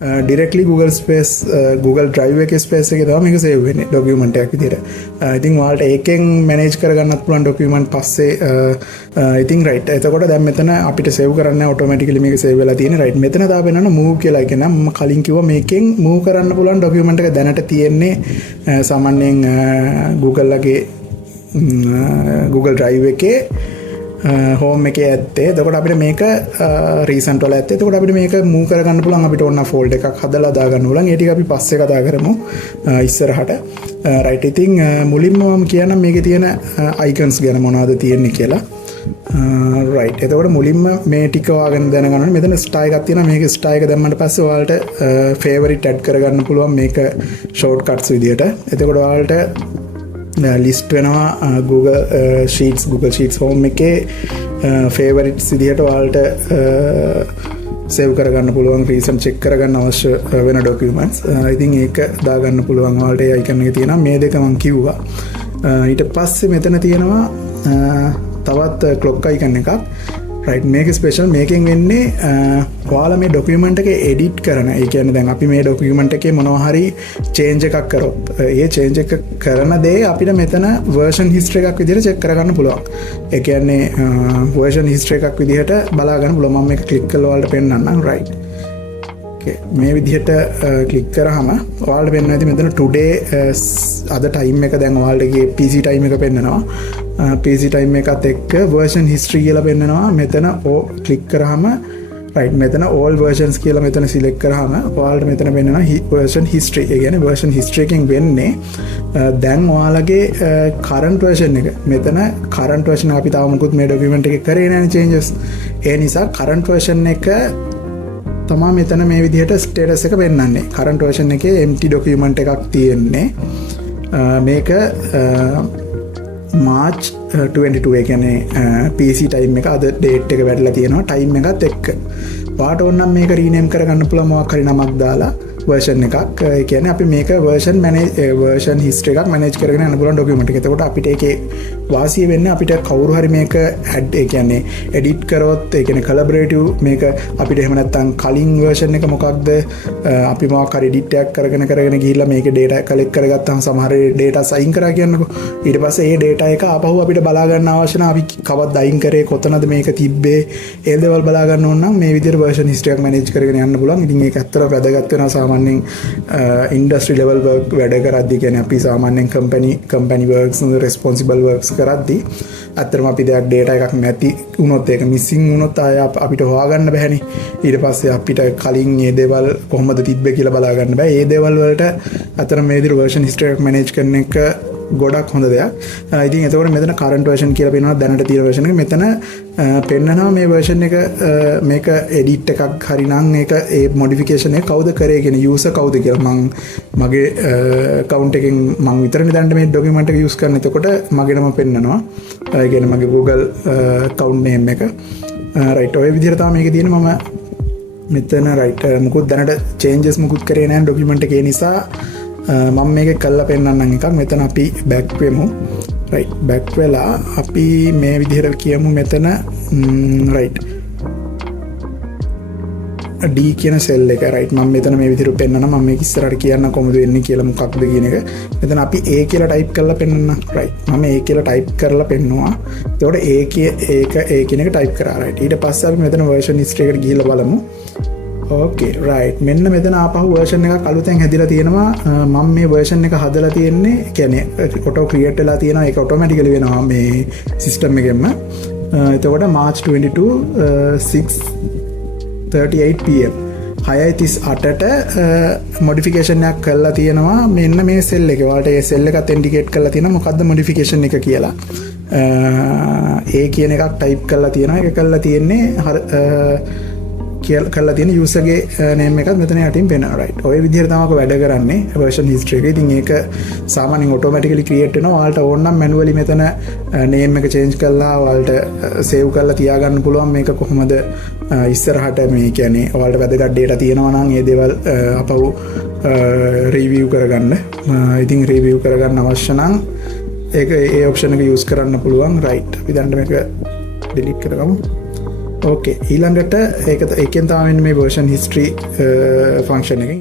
Directly Google space Google Drive එකේ space එකේ තමයි මේක සේව් වෙන්නේ ඩොකියුමන්ට් එකක් විදිහට. ඉතින් ඔයාලට ඒකෙන් මැනේජ් කරගන්නත් පුළුවන් ඩොකියුමන්ට් පස්සේ ඉතින් රයිට්. එතකොට දැන් මෙතන අපිට සේව් කරන්න ඔටෝමැටිකලි මේක සේව් වෙලා තියෙන්නේ රයිට්. මෙතන තා වෙනවනේ move කියලා. ඒ කියන්නේ මම කලින් කිව්වා මේකෙන් move කරන්න පුළුවන් ඩොකියුමන්ට් එක දැනට තියෙන්නේ සාමාන්‍යයෙන් Google ලගේ Google Drive එකේ හෝම් එකේ ඇත්තේ. එතකොට අපිට මේක රීසන්ට් වල ඇත්තේ. එතකොට අපිට මේක මූව් කරගන්න පුළුවන්. අපිට ඕන ෆෝල්ඩර් එකක් හදලා දාගන්න පුළුවන්. ඒ ටික අපි පස්සේ කතා කරමු ඉස්සරහට. රයිට්. ඉතින් මුලින්ම මම කියන්නම් මේකේ තියෙන අයිකන්ස් ගැන මොනවද තියෙන්නේ කියලා. රයිට්. එතකොට මුලින්ම මේ ටික ඔයාගෙන දැනගන්න ඕනේ. මෙතන ස්ටාර් එකක් තියෙනවා. මේක ස්ටාර් එක දැම්මට පස්සේ ඔයාලට ෆේවරිට් ඇඩ් කරගන්න පුළුවන් මේක ෂෝට් කට්ස් විදියට. එතකොට ඔයාලට ලිස්ට් වෙනවා Google Sheets home එකේ favorites විදිහට ඔයාලට සේව් කරගන්න පුළුවන් රීසන් චෙක් කරගන්න අවශ්‍ය වෙන ඩොකියුමන්ට්ස්. ඉතින් ඒක දාගන්න පුළුවන්. ඔයාලට ඒ අයිකන් එක තියෙනවා. මේ දෙක මම කිව්වා. ඊට පස්සේ මෙතන තියෙනවා තවත් ක්ලොක් අයිකන් එකක්. රයිට්. මේක ස්පෙෂල්. මේකෙන් වෙන්නේ ඔයාලා මේ ඩොකියුමන්ට් එක එඩිට් කරන. ඒ කියන්නේ දැන් අපි මේ ඩොකියුමන්ට් එකේ මොනවා හරි චේන්ජ් එකක් කරොත් ඒ චේන්ජ් එක කරන දේ අපිට මෙතන version history එකක් විදිහට චෙක් කරගන්න පුළුවන්. ඒ කියන්නේ version history එකක් විදිහට බලා ගන්න පුළුවන්. මම මේක ක්ලික් කරලා ඔයාලට පෙන්නන්නම්. රයිට්. ඕකේ. මේ විදිහට ක්ලික් කරාම ඔයාලට පෙන්වනවා ඉතින් මෙතන today අද ටයිම් එක දැන් ඔයාලටගේ PC ටයිම් එක පෙන්නනවා. PC ටයිම් එකත් එක්ක version history කියලා පෙන්නනවා. මෙතන ක්ලික් කරාම රයිට්. මෙතන all versions කියලා මෙතන සිලෙක්ට් කරාම ඔයාලට මෙතන වෙනවා version history. ඒ කියන්නේ version history එකෙන් වෙන්නේ දැන් ඔයාලගේ current version එක. මෙතන current version අපි තාම මුකුත් මේ document එකේ කරේ නැහැ changes. ඒ නිසා current version එක තමයි මෙතන මේ විදිහට status එක පෙන්නන්නේ. current version එකේ empty document එකක් තියෙන්නේ. මේක March 22 ඒ කියන්නේ PC time එක අද date එක වැඩිලා තියෙනවා time එකත් එක්ක. ඔයාට ඕන නම් මේක රීනේම් කරගන්න පුළුවන් මොකක් හරි නමක් දාලා version එකක්. ඒ කියන්නේ අපි මේක version history එකක් manage කරගෙන යන්න පුළුවන් document එක. එතකොට අපිට ඒකේ වාසිය වෙන්නේ අපිට කවුරු හරි මේක add ඒ කියන්නේ edit කරොත් ඒ කියන්නේ collaborative මේක අපිට එහෙම නැත්නම් කලින් version එක මොකක්ද අපි මොකක් හරි edit එකක් කරගෙන ගිහිල්ලා මේකේ data collect කරගත්තාම සමහර data අයින් කරා කියන්නකෝ. ඊට පස්සේ ඒ data එක ආපහු අපිට බලා ගන්න අවශ්‍ය නැහැ. අපි කවද්ද අයින් කරේ කොතනද මේක තිබ්බේ ඒ දේවල් බලා ගන්න ඕන නම් මේ විදිහට version history එකක් manage කරගෙන යන්න පුළුවන්. ඉතින් ඒක ඇත්තටම වැදගත් වෙනවා සාමාන්‍යයෙන් industry level work වැඩ කරද්දී කියන්නේ අපි සාමාන්‍යයෙන් company works responsible works කරද්දී අත්‍තරම අපි දෙයක් data එකක් නැති වුණොත් ඒක missing වුණොත් ආය අපිට හොයාගන්න බැහැනේ. ඊට පස්සේ අපිට කලින් මේ දේවල් කොහොමද තිබ්බේ කියලා බලා ගන්න බෑ. මේ දේවල් වලට අත්‍තරම මේ විදිහට version history එකක් manage කරන එක ගොඩක් හොඳ දෙයක්. ඉතින් එතකොට මෙතන current version කියලා පේනවා දැනට තියෙන version එක. මෙතන පෙන්නනවා මේ version එක මේක edit එකක් හරි නම් ඒක ඒ modification එක කවුද කරේ කියන user කවුද කියලා මගේ account එකෙන් මම විතරනේ දැනට මේ document එක use කරන්නේ. එතකොට මගේ නම පෙන්නනවා. ඒ කියන්නේ මගේ Google account name එක. right ඔය විදිහට තමයි මේක තියෙන්නේ. මම මෙතන right මුකුත් දැනට changes මුකුත් කරේ නැහැ document එකේ නිසා මම මේක කල්ලා පෙන්නන්නම් එකක්. මෙතන අපි back වෙමු. right back වෙලා අපි මේ විදිහට කියමු මෙතන right D කියන සෙල් එක. right මම මෙතන මේ විදිහට පෙන්නනවා. මම මේක ඉස්සරහට කියන්න කොහොමද වෙන්නේ කියලා මොකක්ද කියන එක. මෙතන අපි A කියලා type කරලා පෙන්නන්න. right මම A කියලා type කරලා පෙන්නවා. එතකොට A කියන එක type කරා. right ඊට පස්සේ අපි මෙතන version history එකට ගිහිල්ලා බලමු. ඕකේ රයිට්. මෙන්න මෙතන ආපහු version එකක් අලුතෙන් හැදිලා තියෙනවා. මම මේ version එක හදලා තියෙන්නේ කියන්නේ auto create වෙලා තියෙනවා. ඒක automatically වෙනවා මේ system එකෙන්ම. එතකොට March 22 6:38 pm 6:38ට modification එකක් කරලා තියෙනවා. මෙන්න මේ cell එක. ඔයාලට මේ cell එකත් indicate කරලා තියෙනවා මොකද්ද modification එක කියලා. A කියන එකක් type කරලා තියෙනවා. ඒක කරලා තියෙන්නේ කරලා තියෙන යූසර්ගේ නේම් එකත් මෙතන යටින් පේනවා. right ඔය විදිහට තමයි ඔක වැඩ කරන්නේ version history එක. ඉතින් ඒක සාමාන්‍යයෙන් automatically create වෙනවා. ඔයාලට ඕන නම් manually මෙතන name එක change කරලා ඔයාලට save කරලා තියාගන්න පුළුවන්. මේක කොහොමද ඉස්සරහට මේ කියන්නේ ඔයාලට වැදගත් data තියෙනවා නම් ඒ දේවල් අපව review කරගන්න. ඉතින් review කරගන්න අවශ්‍ය නම් ඒක ඒ option එක use කරන්න පුළුවන්. right අපි දැන් මේක delete කරගමු. ඕකේ ඊළඟට ඒකෙන් තාමෙන් මේ වර්ෂන් හිස්ට්‍රී ෆංක්ෂන් එක